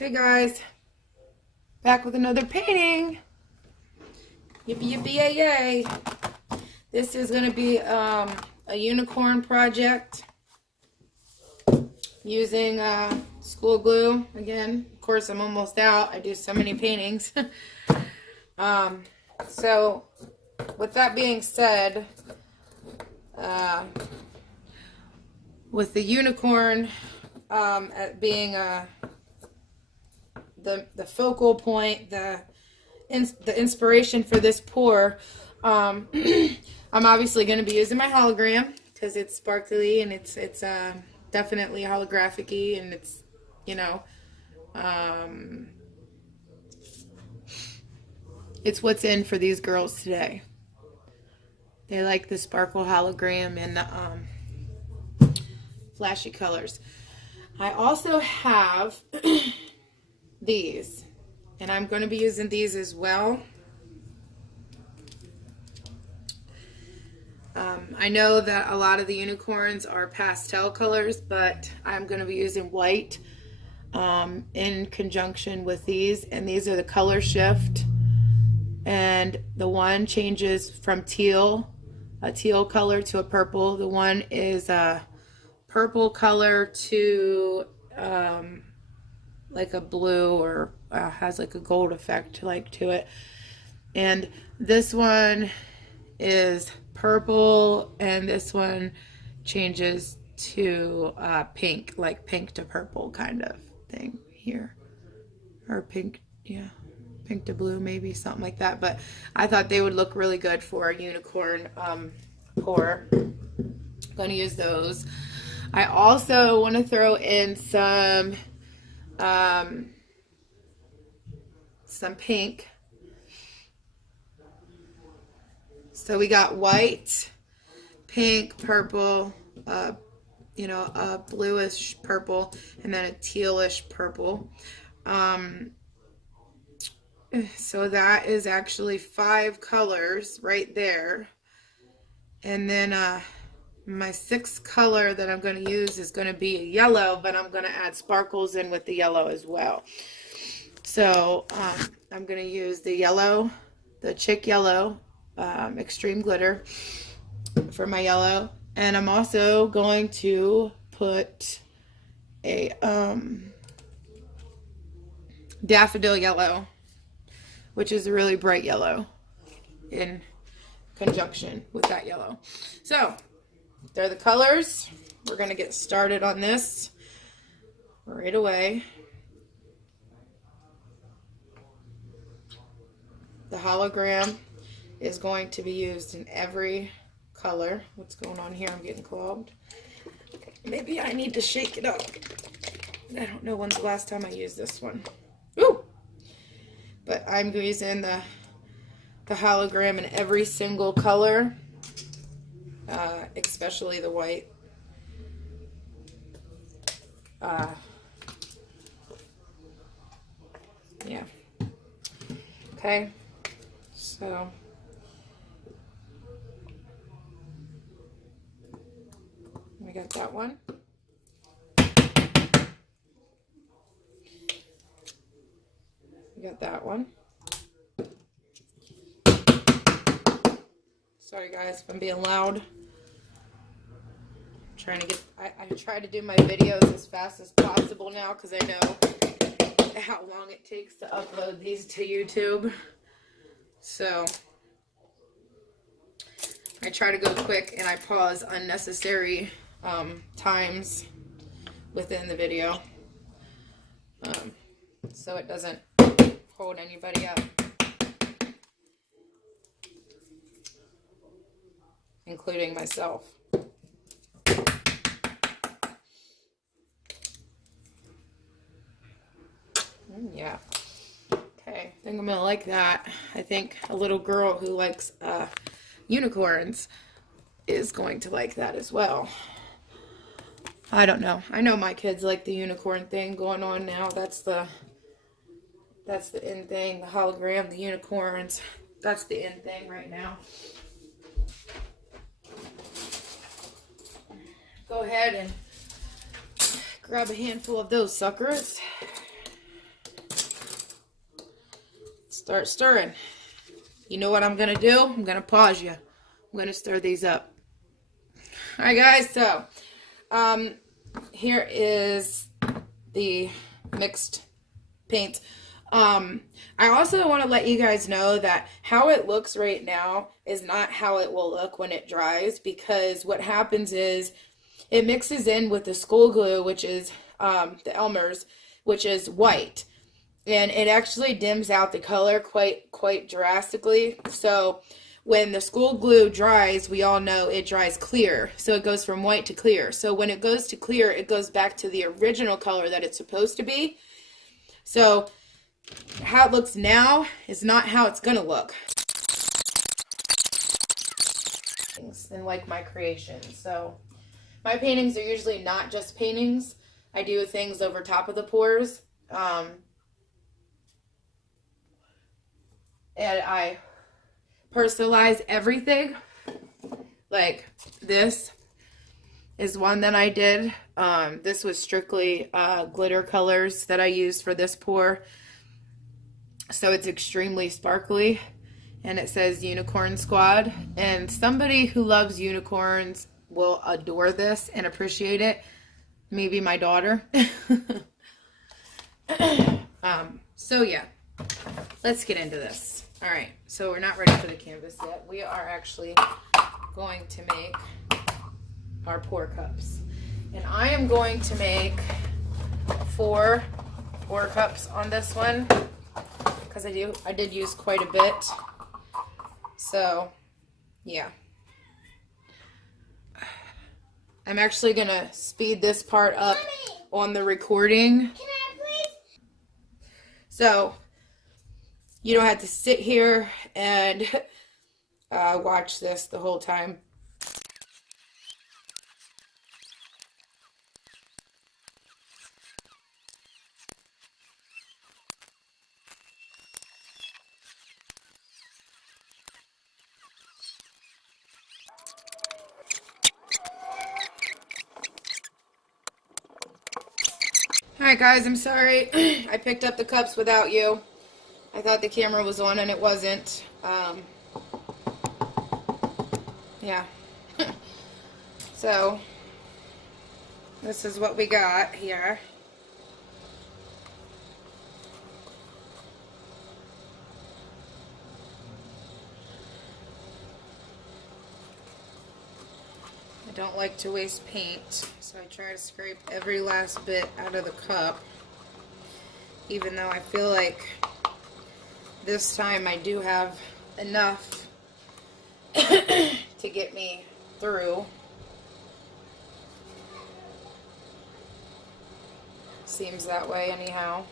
Hey guys, back with another painting. Yippee yippee yay yay. This is going to be a unicorn project using school glue. Again, of course I'm almost out. I do so many paintings. So with that being said, with the unicorn being the focal point, the inspiration for this pour, I'm obviously going to be using my hologram because it's sparkly and it's definitely holographic-y, and it's, you know, it's what's in for these girls today. They like the sparkle hologram and the flashy colors. I also have these, and I'm going to be using these as well. I know that a lot of the unicorns are pastel colors, but I'm going to be using white in conjunction with these, and these are the color shift, and the one changes from a teal color to a purple. The one is a purple color to like a blue, or has like a gold effect like to it. And this one is purple, and this one changes to pink, like pink to purple kind of thing here, or pink, yeah, pink to blue, maybe something like that. But I thought they would look really good for a unicorn pour. I'm going to use those. I also want to throw in some pink. So we got white, pink, purple, you know, a bluish purple, and then a tealish purple. So that is actually 5 colors right there. And then my 6th color that I'm going to use is going to be a yellow, but I'm going to add sparkles in with the yellow as well. So I'm going to use the yellow, the Chick Yellow Extreme Glitter for my yellow. And I'm also going to put a Daffodil Yellow, which is a really bright yellow, in conjunction with that yellow. So they're the colors. We're going to get started on this right away. The hologram is going to be used in every color. What's going on here? I'm getting clogged. Maybe I need to shake it up. I don't know when's the last time I used this one. Ooh! But I'm using the hologram in every single color, especially the white. Yeah. Okay. So we got that one. We got that one. Sorry guys if I'm being loud. I'm trying to get, I try to do my videos as fast as possible now because I know how long it takes to upload these to YouTube. So I try to go quick, and I pause unnecessary times within the video, so it doesn't hold anybody up, including myself. Yeah. Okay, I think I'm gonna like that. I think a little girl who likes unicorns is going to like that as well. I don't know. I know my kids like the unicorn thing going on now. That's the in thing. The hologram, the unicorns. That's the in thing right now. Go ahead and grab a handful of those suckers. start stirring. You know what I'm going to do? I'm going to pause you. I'm going to stir these up. All right, guys, so here is the mixed paint. I also want to let you guys know that how it looks right now is not how it will look when it dries, because what happens is it mixes in with the school glue, which is the Elmer's, which is white, and it actually dims out the color quite drastically. So when the school glue dries, we all know it dries clear, so it goes from white to clear. So when it goes to clear, it goes back to the original color that it's supposed to be. So how it looks now is not how it's gonna look. And like my creations, so my paintings are usually not just paintings. I do things over top of the pours, and I personalize everything. Like this is one that I did. This was strictly glitter colors that I used for this pour. So it's extremely sparkly, and it says Unicorn Squad. And somebody who loves unicorns will adore this and appreciate it. Maybe my daughter. So yeah, let's get into this. All right, so we're not ready for the canvas yet. We are actually going to make our pour cups. And I am going to make 4 pour cups on this one, because I did use quite a bit. So yeah, I'm actually gonna speed this part up on the recording. Can I please? So you don't have to sit here and watch this the whole time. Alright guys, I'm sorry. I picked up the cups without you. I thought the camera was on and it wasn't. Yeah. So, this is what we got here. I don't like to waste paint, so I try to scrape every last bit out of the cup, even though I feel like this time I do have enough to get me through. Seems that way anyhow.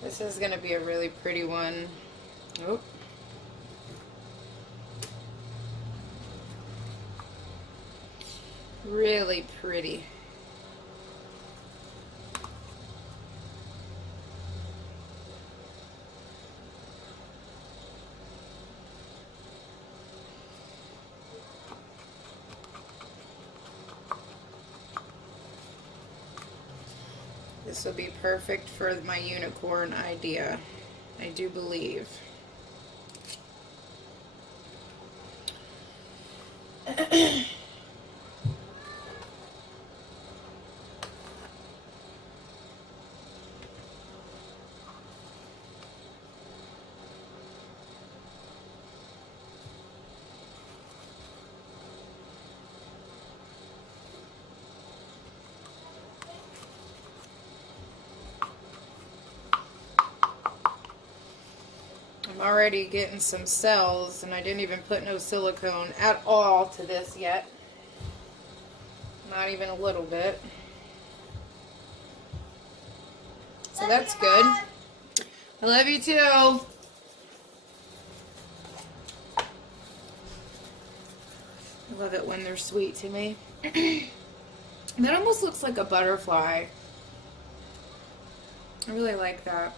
This is going to be a really pretty one. Oh. Really pretty. This will be perfect for my unicorn idea, I do believe. I'm already getting some cells, and I didn't even put no silicone at all to this yet. Not even a little bit. So that's good. I love you too. I love it when they're sweet to me. That almost looks like a butterfly. I really like that.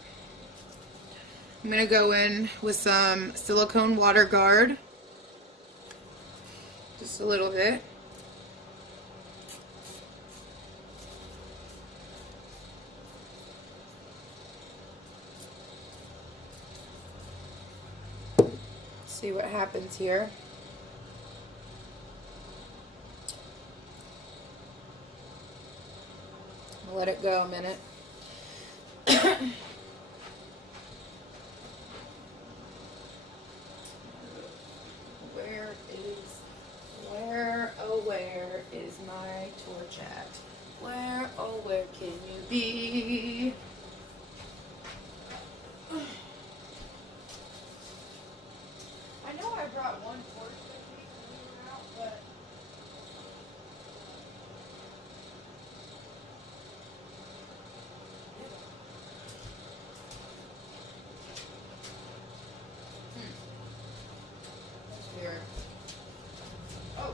I'm going to go in with some silicone water guard. Just a little bit. See what happens here. I'll let it go a minute. Where is my torch at? Where, oh, where can you be? I know I brought one torch with me when we were out, but that's weird. Oh.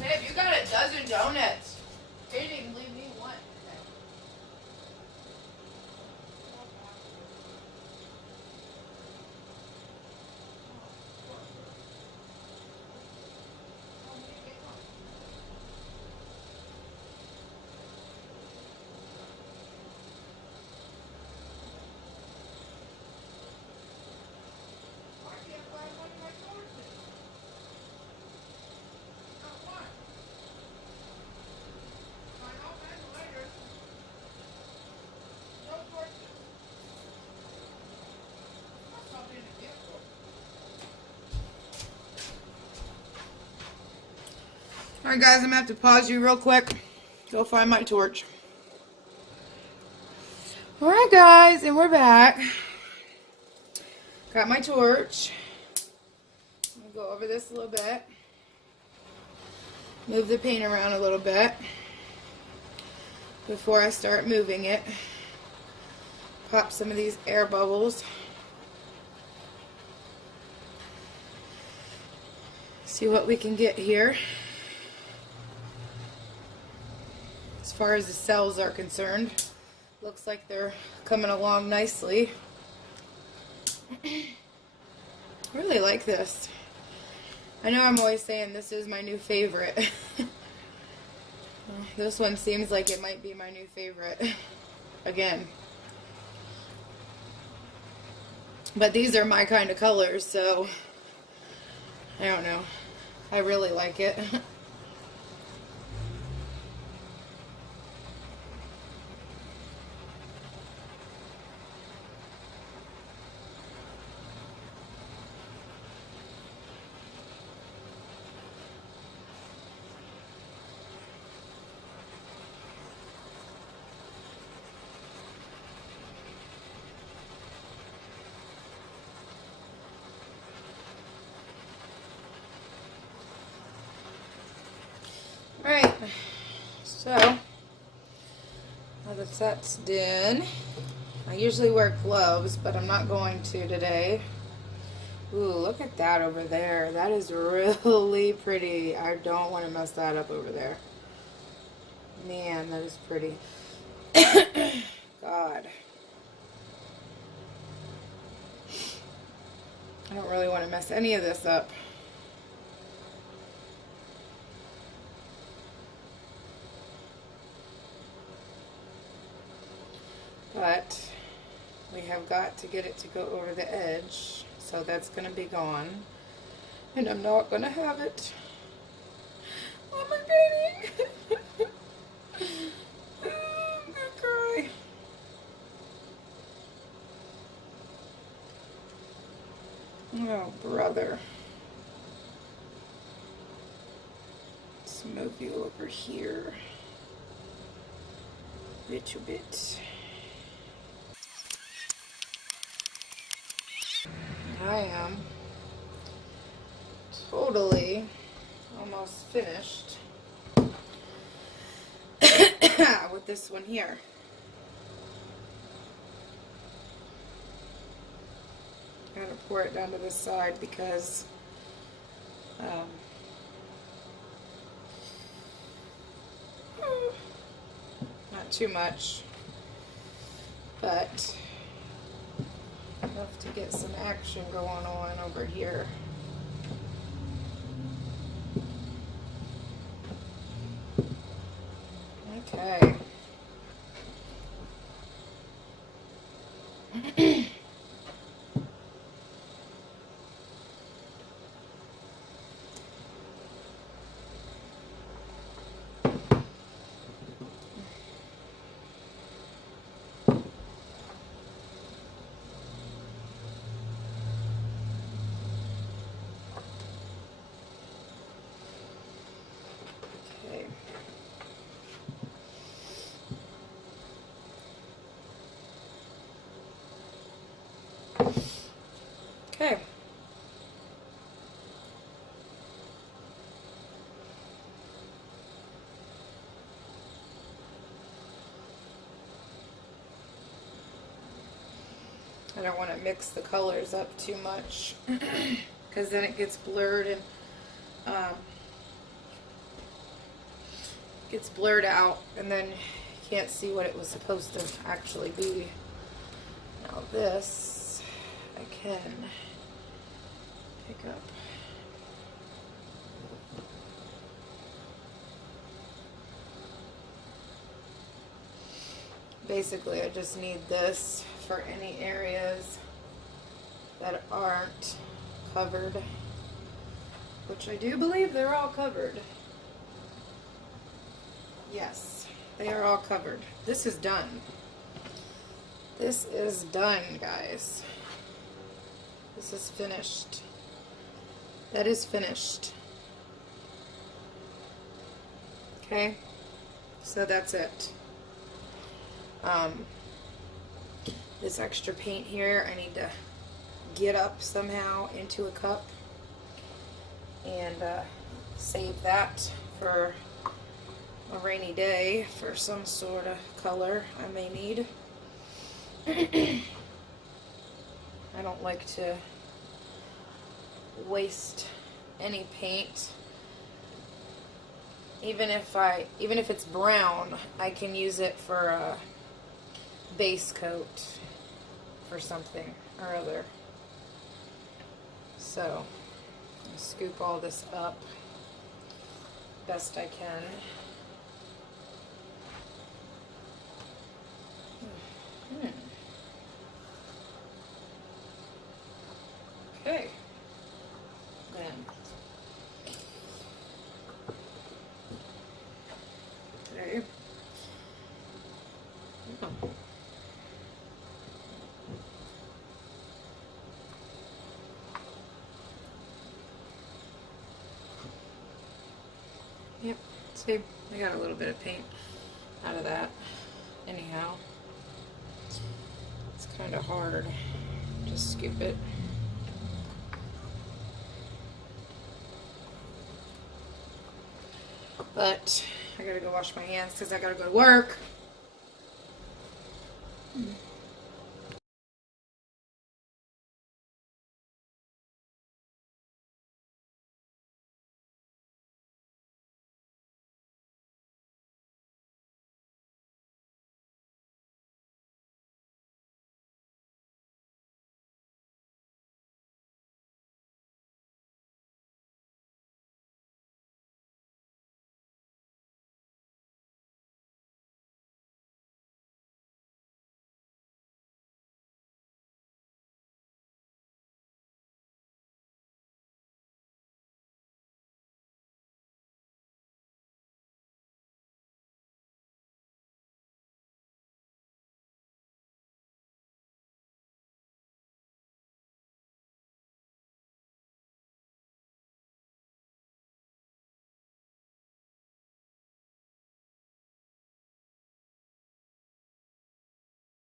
Babe, you got a dozen donuts. They didn't leave me one. Alright guys, I'm going to have to pause you real quick. Go find my torch. Alright guys, and we're back. Got my torch. I'm going to go over this a little bit. Move the paint around a little bit before I start moving it. Pop some of these air bubbles. See what we can get here. As far as the cells are concerned, looks like they're coming along nicely. Really like this. I know I'm always saying this is my new favorite. This one seems like it might be my new favorite again. But these are my kind of colors, so I don't know. I really like it. Alright, so now that that's done, I usually wear gloves, but I'm not going to today. Ooh, look at that over there. That is really pretty. I don't want to mess that up over there. Man, that is pretty. God. I don't really want to mess any of this up. But we have got to get it to go over the edge, so that's going to be gone, and I'm not going to have it on my painting. I'm going to cry. Oh, brother. Let's move you over here a little bit. I am totally almost finished with this one here. kind of pour it down to this side because not too much, but enough to get some action going on over here. Okay. Okay. I don't want to mix the colors up too much because then it gets blurred and gets blurred out, and then you can't see what it was supposed to actually be. Now this I can pick up. Basically, I just need this for any areas that aren't covered, which I do believe they're all covered. Yes, they are all covered. This is done. This is done, guys. This is finished. That is finished. Okay, so that's it. This extra paint here, I need to get up somehow into a cup and save that for a rainy day for some sort of color I may need. I don't like to waste any paint. Even if it's brown, I can use it for a base coat for something or other. So I scoop all this up best I can. Okay. Then okay. Yep, see, I got a little bit of paint out of that. Anyhow, it's kind of hard. Just scoop it. But I gotta go wash my hands because I gotta go to work.